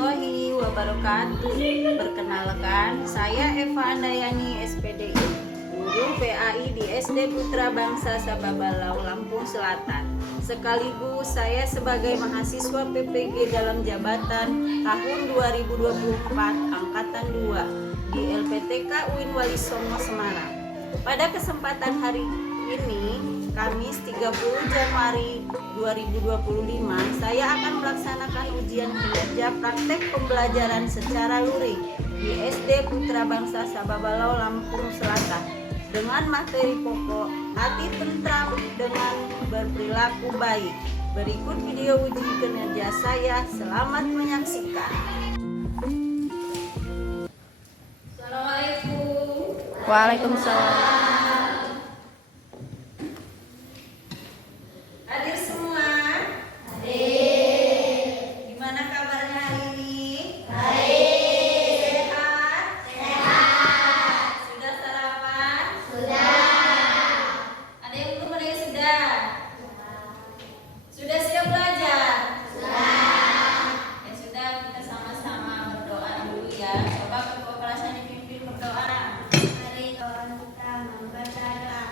warahmatullahi wabarakatuh. Perkenalkan, saya Eva Andayani, SPDI, guru PAI di SD Putra Bangsa Sababalau, Lampung Selatan. Sekaligus saya sebagai mahasiswa PPG dalam jabatan tahun 2024 Angkatan 2 di LPTK UIN Wali Songo Semarang. Pada kesempatan hari ini, Kamis 30 Januari 2025, saya akan melaksanakan ujian kinerja praktek pembelajaran secara luring di SD Putra Bangsa Sababalau, Lampung Selatan dengan materi pokok hati tentram dengan berperilaku baik. Berikut video uji kinerja saya. Selamat menyaksikan. Assalamualaikum. Waalaikumsalam. Hadir semua? Hadir. Gimana kabarnya hari ini? Baik. Sehat? Sehat. Sudah sarapan? Sudah. Ada yang belum, ada yang sudah? Sudah siap belajar? Sudah. Ya sudah, kita sama-sama berdoa dulu ya. Coba ketua kelasnya dipimpin berdoa. Mari kita membaca doa.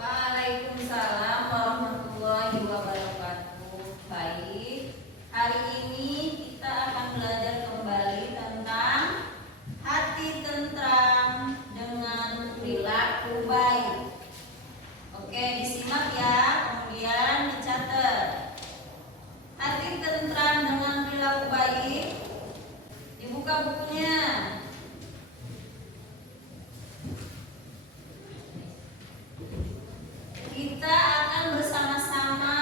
Waalaikumsalam warahmatullahi wabarakatuh. Baik, hari ini kita akan belajar kembali tentang hati tentram dengan perilaku baik. Oke, disimak ya, kemudian dicatat. Hati tentram dengan perilaku baik. Dibuka bukunya. Kita akan bersama-sama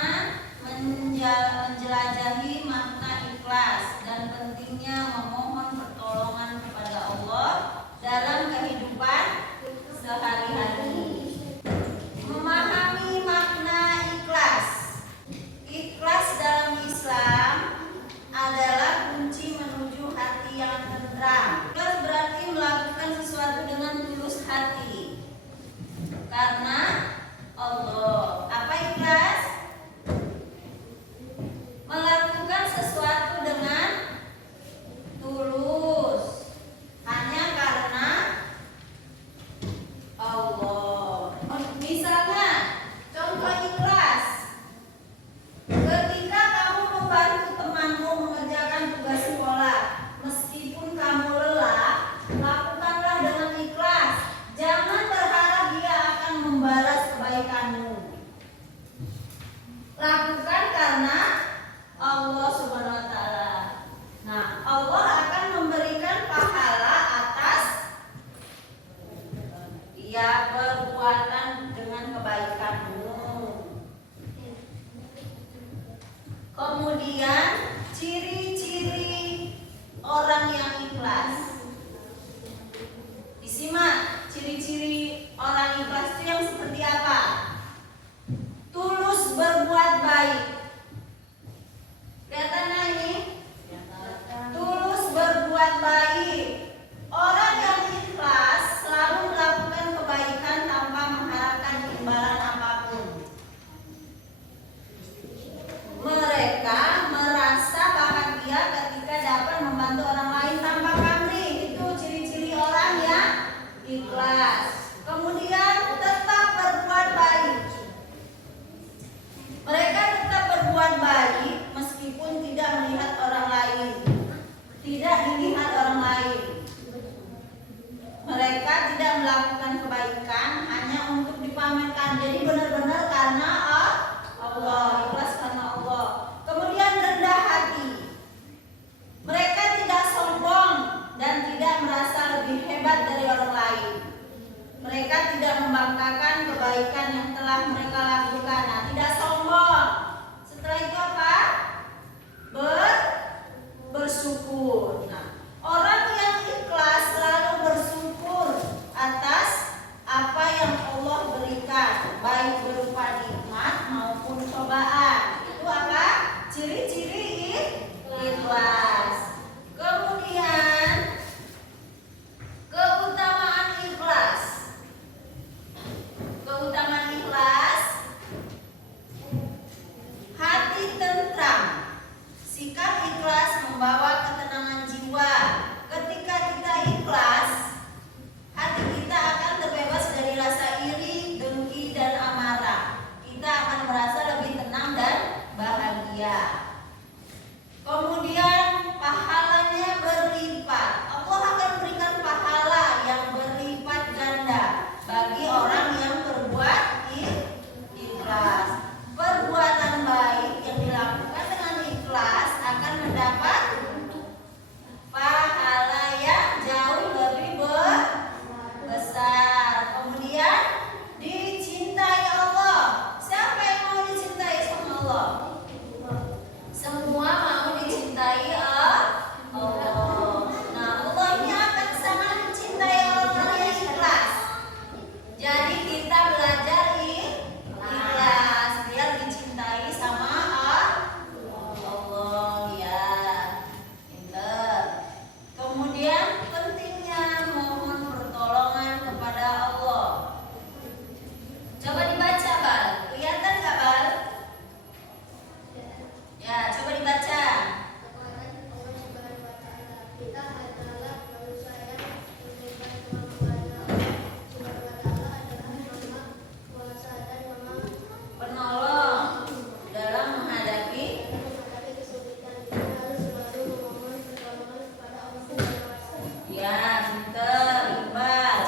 menjelajahi makna ikhlas dan pentingnya memohon pertolongan kepada Allah dalam kehidupan sehari-hari. Memahami makna ikhlas. Ikhlas dalam Islam adalah kunci menuju hati yang tentram. Ikhlas berarti melakukan sesuatu dengan tulus hati karena Allah. Apa ikhlas? Melakukan sesuatu dengan tulus hanya karena Allah. Misalnya, contoh ikhlas. Ketika kamu membantu temanmu mengerjakan tugas sekolah, meskipun kamu lelah, lakukanlah dengan ikhlas. Jangan berharap dia akan membalas bersyukur. Nah, orang yang ikhlas selalu bersyukur atas apa yang Allah berikan, baik berupa nikmat maupun cobaan. Itu apa? Ciri-ciri ikhlas. Kemudian keutamaan ikhlas. Keutamaan ikhlas: hati tentram. Sikap ikhlas membawa ketenangan jiwa. Ketika kita ikhlas, hati kita akan terbebas dari rasa iri, dengki, dan amarah. Kita akan merasa lebih tenang dan bahagia. Kemudian pahalanya berlipat. Allah akan berikan pahala yang berlipat ganda bagi orang yang berbuat ikhlas. Perbuatan baik yang dilakukan dengan ikhlas akan mendapat pahala yang jauh lebih besar. Kemudian dicintai Allah. Siapa yang mau dicintai sama Allah? Semua mau dicintai Allah. Nah, Allah ini akan sangat mencintai orang yang ikhlas. Jadi kita belajar ikhlas biar dicintai sama Allah ya. Pinter. Kemudian pentingnya mohon pertolongan kepada Allah. Coba dibaca, Bal. Kelihatan nggak, Bal? Ya, coba dibaca. Penolong dalam menghadapi. Ya, pinter, Iqbal.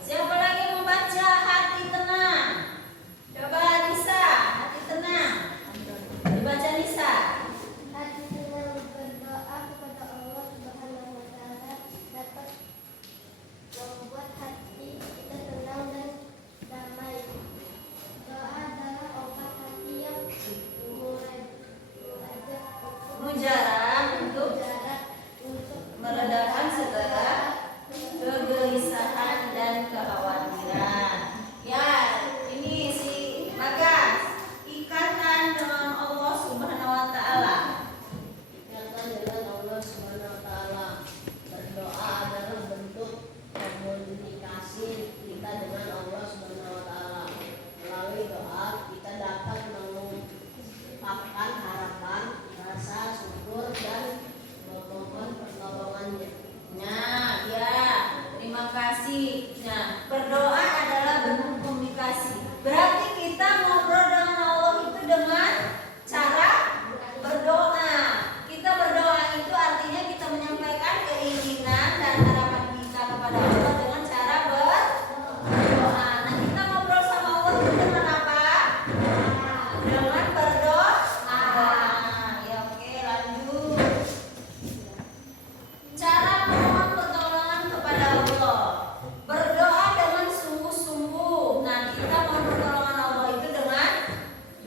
Siapa lagi yang membaca hati tenang? Coba Nisa, hati tenang. Dibaca Nisa. Hati tenang berdoa kepada Allah Subhanahu wa Ta'ala dapat membuat hati kita tenang dan damai. Doa adalah obat hati yang Mujarab untuk meredakan segala kegelisahan dan kekhawatiran. Ya, ini si Bagas, ikatan dengan Allah Subhanahu wa Ta'ala. Ikatan dengan Allah Subhanahu wa Ta'ala. Berdoa adalah bentuk komunikasi kita dengan Allah Subhanahu wa Ta'ala. Melalui doa kita dapat mengungkapkan harapan, rasa syukur, dan memohon pertolongannya. Nah, ya, terima kasih. Nah, berdoa adalah bentuk komunikasi. Berarti kita ngobrol dengan Allah itu dengan cara berdoa. Kita berdoa itu artinya kita menyampaikan keinginan dan harapan kita kepada Allah dengan cara berdoa. Nah, kita ngobrol sama Allah itu dengan apa? Dengan berdoa. Ya, oke, lanjut. Cara memohon pertolongan kepada Allah. Berdoa dengan sungguh-sungguh. Nah, kita mohon pertolongan Allah itu dengan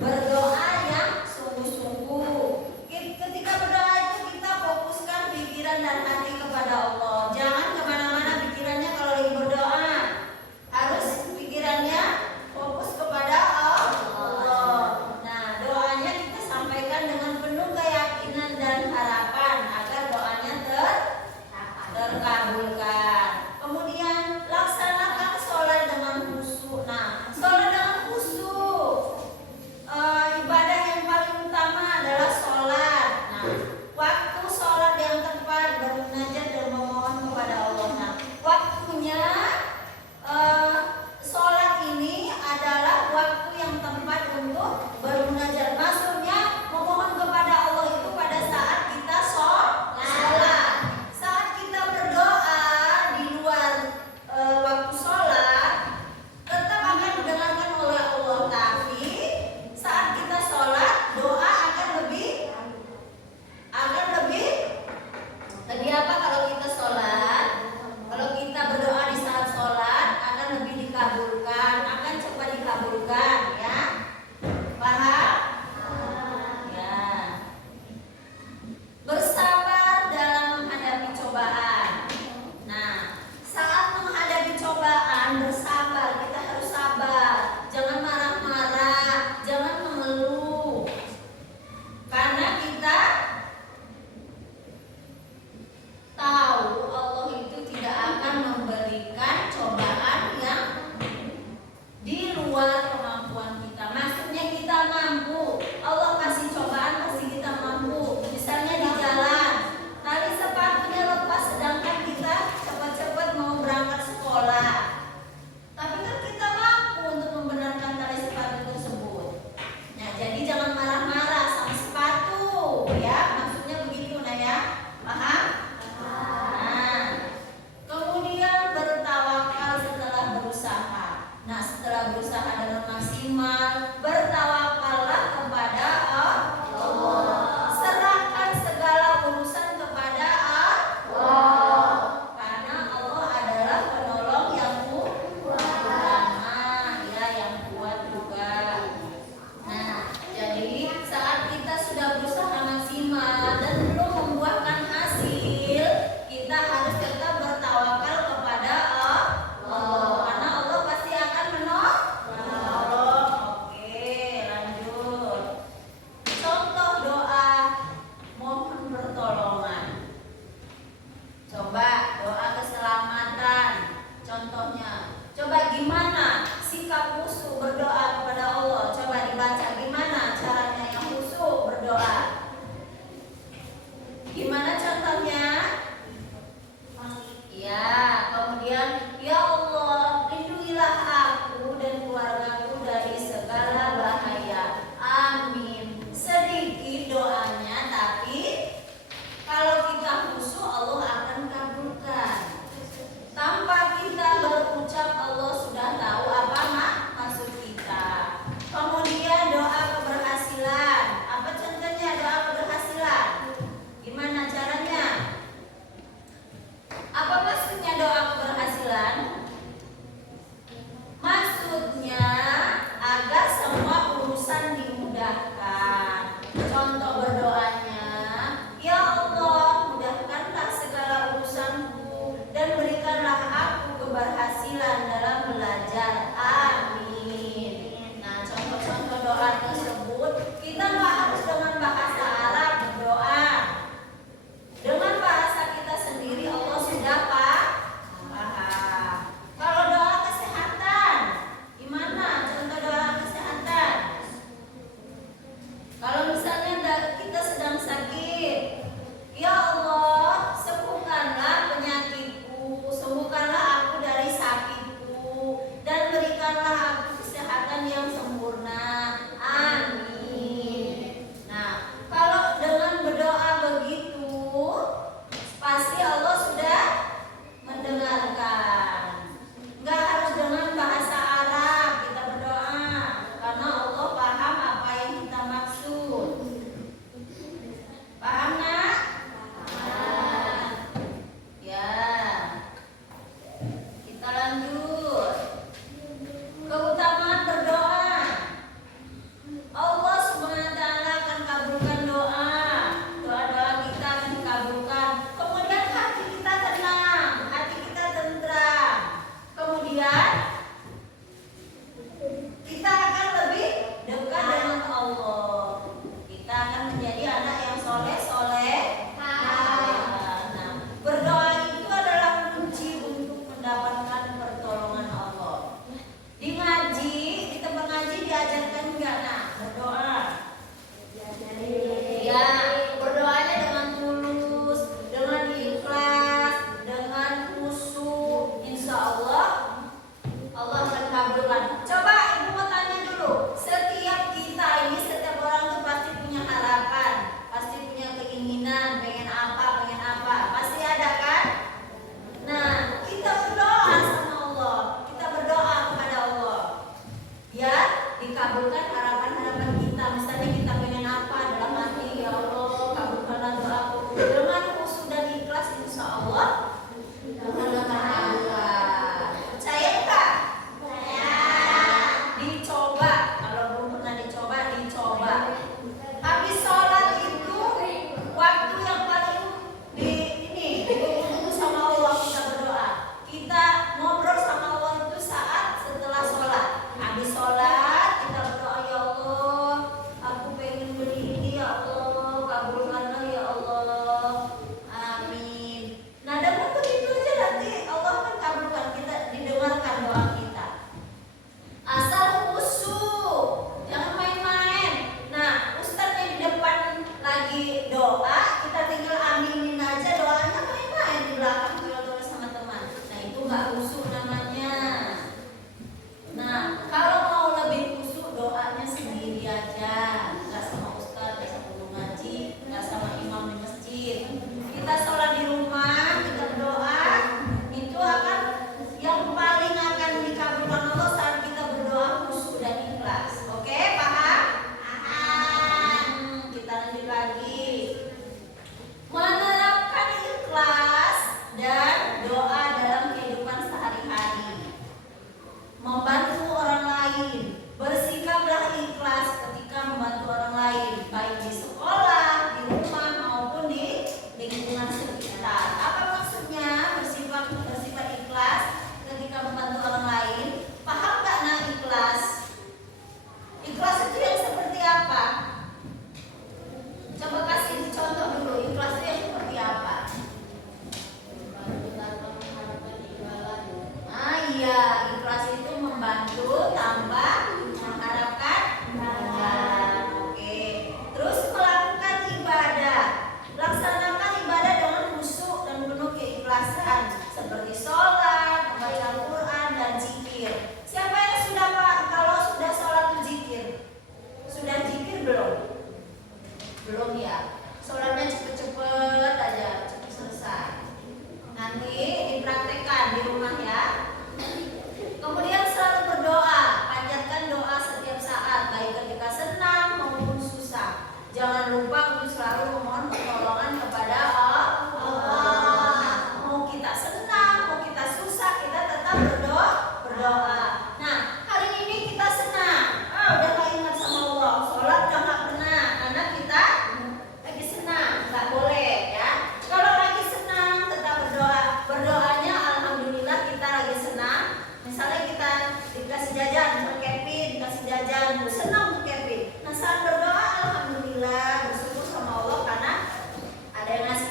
berdoa yang sungguh-sungguh. Ketika berdoa itu kita fokuskan pikiran dan hati kepada Allah. Jangan kemana-mana pikirannya kalau lagi berdoa. Harus pikirannya fokus kepada Allah. Nah, doanya kita sampaikan dengan penuh keyakinan dan harapan agar doanya terkabulkan. Kemudian laksanakan sholat dengan khusyuk. Nah, sholat dengan khusyuk, ibadah yang paling utama adalah sholat. Nah, waktu sholat yang tepat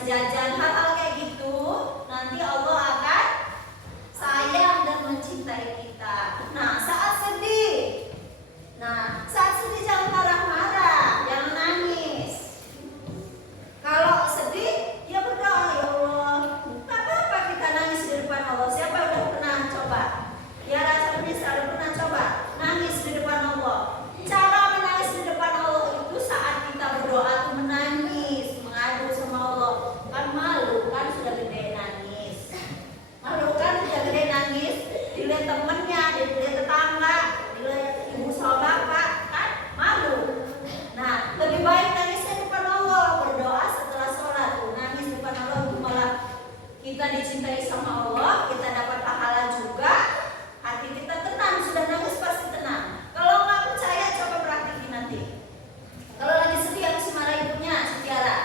jajan, hal-hal kayak gitu, nanti Allah akan sayang dan mencintai kita. Nah, saat sedih jangan marah-marah, jangan nangis. Kalau sedih, ya berdoa, ya Allah. Tak apa-apa kita nangis di depan Allah. Siapa yang udah pernah coba? Ya rasa menyesal pernah coba nangis di depan Allah. Cara menangis di depan Allah itu saat kita berdoa tuh menangis, mengadu sama Allah. Kan malu kan sudah gede nangis. Malu kan sudah gede nangis, dilihat temennya, dilihat tetangga, dilihat ibu sama bapak, kan malu. Nah, lebih baik nangisnya di depan Allah, berdoa setelah sholat tuh nangis di depan Allah itu malah kita dicintai sama Allah, kita dapat pahala juga, hati kita tenang, sudah nangis pasti tenang. Kalau nggak percaya coba praktikin nanti. Kalau lagi sedih habis marah ibunya, si Tiara,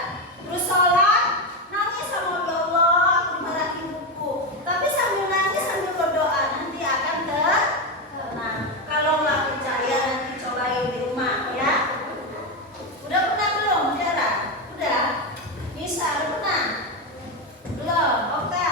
terus sholat nangis sama Allah, aku dimarahin ibuku, tapi sambil nangis sambil berdoa nanti akan tenang. Kalau nggak percaya nanti cobain di rumah ya. Udah pernah belum Tiara? Udah? Nisa udah pernah? Belum? Oka?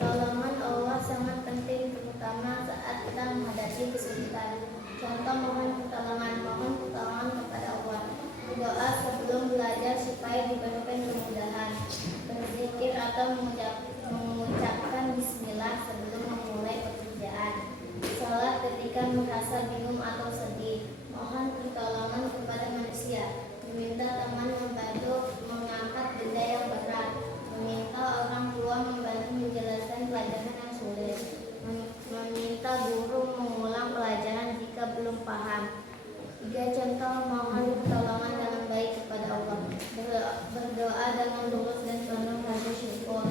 Pertolongan Allah sangat penting, terutama saat kita menghadapi kesulitan. Contoh mohon pertolongan kepada Allah. Berdoa sebelum belajar supaya diberikan kemudahan. Berzikir atau mengucapkan bismillah sebelum memulai pekerjaan. Salat ketika merasa bingung atau sedih. Mohon pertolongan kepada manusia. Meminta teman membantu mengangkat benda yang berat. Meminta orang tua membantu menjelaskan pelajaran yang sulit. Meminta guru mengulang pelajaran jika belum paham. 3 contoh mohon pertolongan dengan baik kepada Allah. Berdoa dengan lurus dan penuh rasa syukur.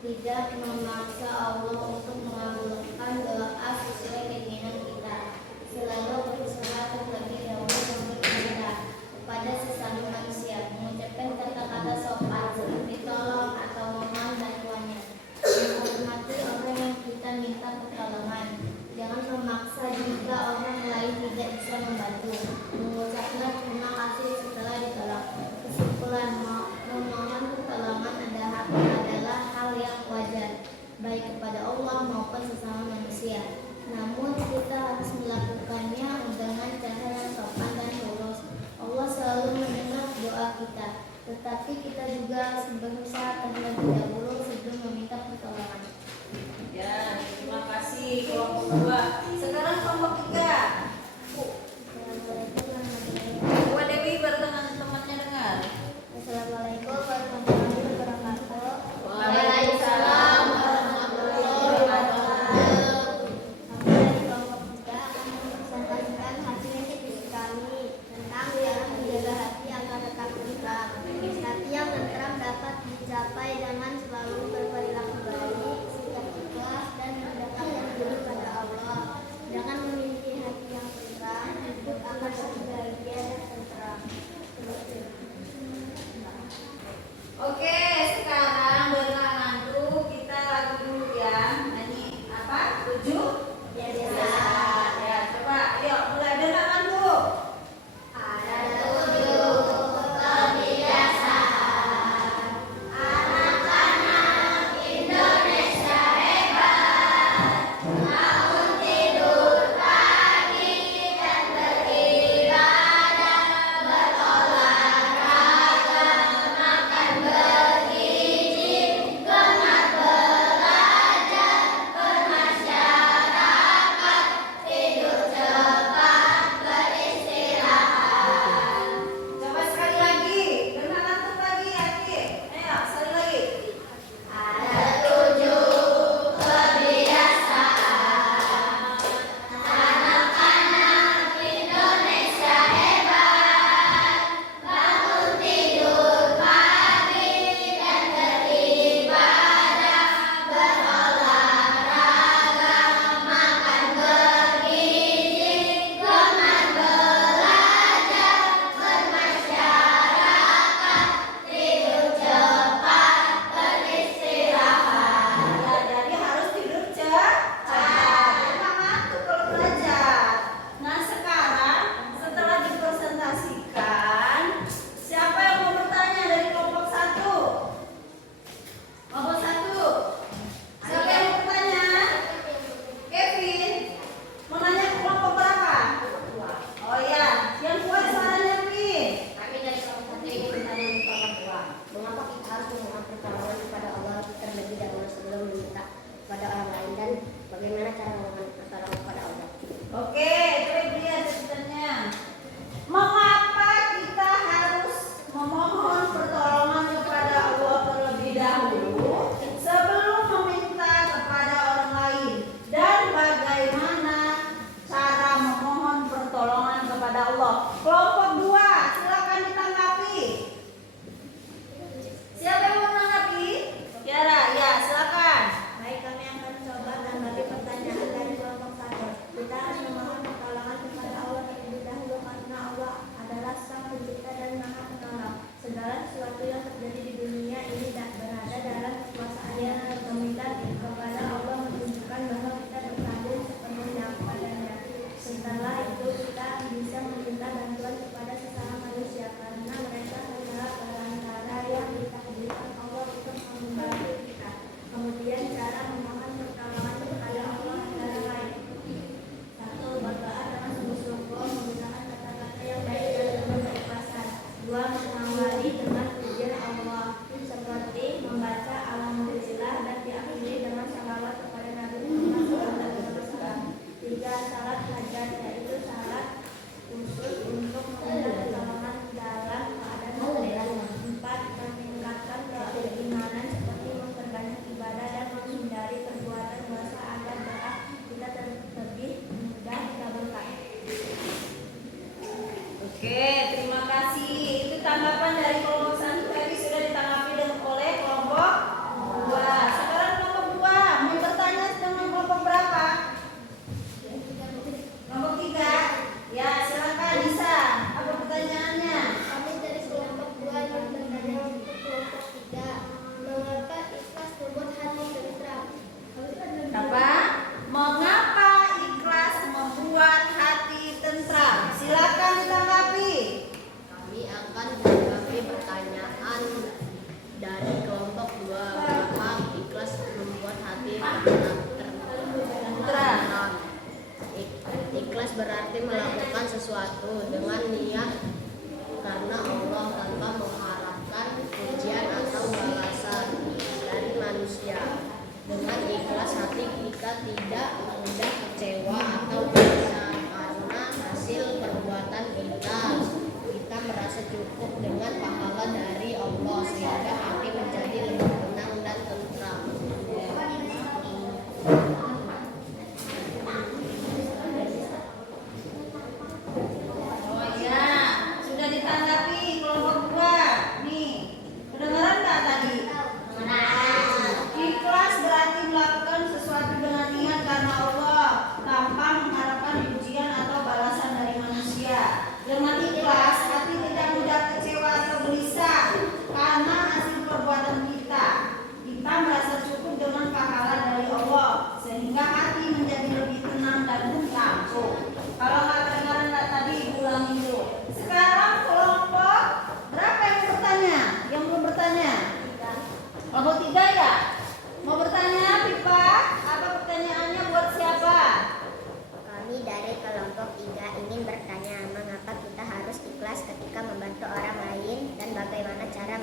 Tidak memaksa Allah untuk mengabulkan doa sesuai keinginan kita. Selalu berusaha terlebih dahulu memberi perintah kepada sesama manusia. Mengucapkan kata-kata sopan seperti tolong atau mohon bantuannya. Menghormati orang yang kita minta pertolongan. Jangan memaksa jika orang lain tidak bisa membantu. Mengucapkan terima kasih setelah ditolong. Kesimpulan, memohon pertolongan adalah hal yang wajar, baik kepada Allah maupun sesama manusia. Namun kita harus melakukannya dengan cara yang sopan dan lurus. Allah selalu mendengar doa kita, tetapi kita juga harus berusaha terlebih dahulu sebelum meminta pertolongan. Ya, terima kasih kelompok 2. Sekarang kelompok 3. Bu Dewi berteman temannya dengar. Assalamualaikum warahmatullahi wabarakatuh. Waalaikumsalam warahmatullahi wabarakatuh. Kami dari kelompok 3 akan mempresentasikan hasil diskusi kami tentang cara menjaga hati agar tetap tentram. Hati yang tentram dapat dicapai dengan selalu berperilaku baik, sikap ikhlas, dan mendekatkan diri pada Allah. Dengan memiliki hati yang tentram, hidup akan lebih bahagia dan tentram. Oke, sekarang berenang kita lagu dulu ya. Nyanyi apa? 7? Ya, Ya, coba yuk mulai berenang dulu. Ada 7 kebiasaan anak-anak Indonesia hebat. Bangun tidur pagi dan beribadah, berolahraga, makan bergizi, gemar belajar, bermasyarakat, tidur cepat, beristirahat. Coba sekali lagi. Berenang ngantuk lagi, Adik. Ayo, sekali lagi. Ada 7 kebiasaan anak-anak Indonesia hebat. Bangun tidur pagi dan beribadah, berolahraga, makan bergizi, gemar belajar, bermasyarakat, tidur cepat, beristirahat. Ya, jadi harus tidur cepat. Jangan ngantuk kalau belajar. Nah, sekarang setelah dipresentasikan, siapa yang mau bertanya dari kelompok 1? Kelompok 1. Siapa yang mau bertanya? Kevin. Mau nanya ke kelompok berapa? Oh ya, yang kuat suaranya, Kevin. Kami dari kelompok 1 ingin bertanya di kelompok 2. Mengapa kita harus memohon pertolongan kepada Allah terlebih dahulu sebelum meminta kepada orang lain, dan bagaimana cara memohon pertolongan kepada Allah? Oke, coba lihat ceritanya. Mengapa kita harus memohon pertolongan kepada Allah terlebih dahulu sebelum meminta kepada orang lain? Dan bagaimana cara memohon pertolongan kepada Allah? Kelompok 2, silakan ditanggapi. Siapa yang mau menanggapi? ketika membantu orang lain dan bagaimana cara